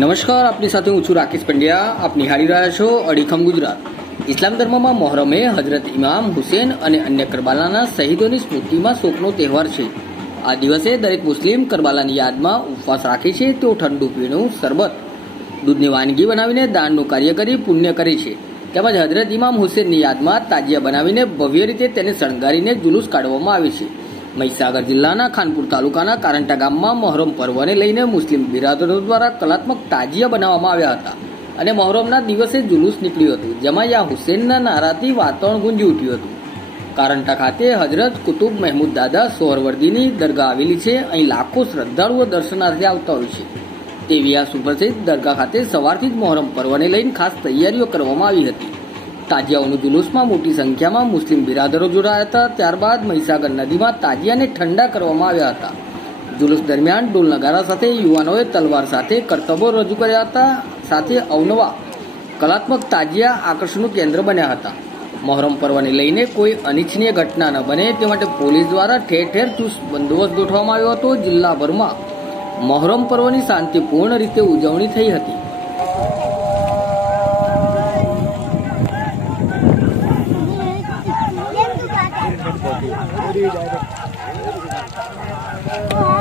નમસ્કાર, આપની સાથે હું છું રાકેશ પંડ્યા. આપ નિહાળી રહ્યા છો અડીખમ ગુજરાત. ઇસ્લામ ધર્મમાં મોહરમ એ હજરત ઇમામ હુસેન અને અન્ય કરબાલાના શહીદોની સ્મૃતિમાં શોકનો તહેવાર છે. આ દિવસે દરેક મુસ્લિમ કરબાલાની યાદમાં ઉપવાસ રાખે છે. તેઓ ઠંડુ પીણું, શરબત, દૂધની વાનગી બનાવીને દાનનું કાર્ય કરી પુણ્ય કરે છે. તેમજ હજરત ઇમામ હુસેનની યાદમાં તાજિયા બનાવીને ભવ્ય રીતે તેને શણગારીને જુલુસ કાઢવામાં આવે છે. મહીસાગર જિલ્લાના ખાનપુર તાલુકાના કારંટા ગામમાં મહોરમ પર્વને લઈને મુસ્લિમ બિરાદરો દ્વારા કલાત્મક તાજિયા બનાવવામાં આવ્યા હતા અને મહોરમના દિવસે જુલુસ નીકળ્યું હતું, જેમાં યા હુસેનના નારાથી વાતાવરણ ગુંજી ઉઠ્યું હતું. કારંટા ખાતે હજરત કુતુબ મહેમૂદ દાદા સોહરવર્દીની દરગાહ આવેલી છે. અહીં લાખો શ્રદ્ધાળુઓ દર્શનાર્થે આવતા હોય છે. તેવી આ સુપ્રસિદ્ધ દરગાહ ખાતે સવારથી જ મહોરમ પર્વને લઈને ખાસ તૈયારીઓ કરવામાં આવી હતી. તાજિયાઓનું જુલુસમાં મોટી સંખ્યામાં મુસ્લિમ બિરાદરો જોડાયા હતા. ત્યારબાદ મહીસાગર નદીમાં તાજિયાને ઠંડા કરવામાં આવ્યા હતા. જુલુસ દરમિયાન ઢોલ નગારા સાથે યુવાનોએ તલવાર સાથે કરતબો રજૂ કર્યા હતા. સાથે અવનવા કલાત્મક તાજિયા આકર્ષણનું કેન્દ્ર બન્યા હતા. મહોરમ પર્વને લઈને કોઈ અનિચ્છનીય ઘટના ન બને તે માટે પોલીસ દ્વારા ઠેર ઠેર ચુસ્ત બંદોબસ્ત ગોઠવવામાં આવ્યો હતો. જિલ્લાભરમાં મહોરમ પર્વની શાંતિપૂર્ણ રીતે ઉજવણી થઈ હતી. Oh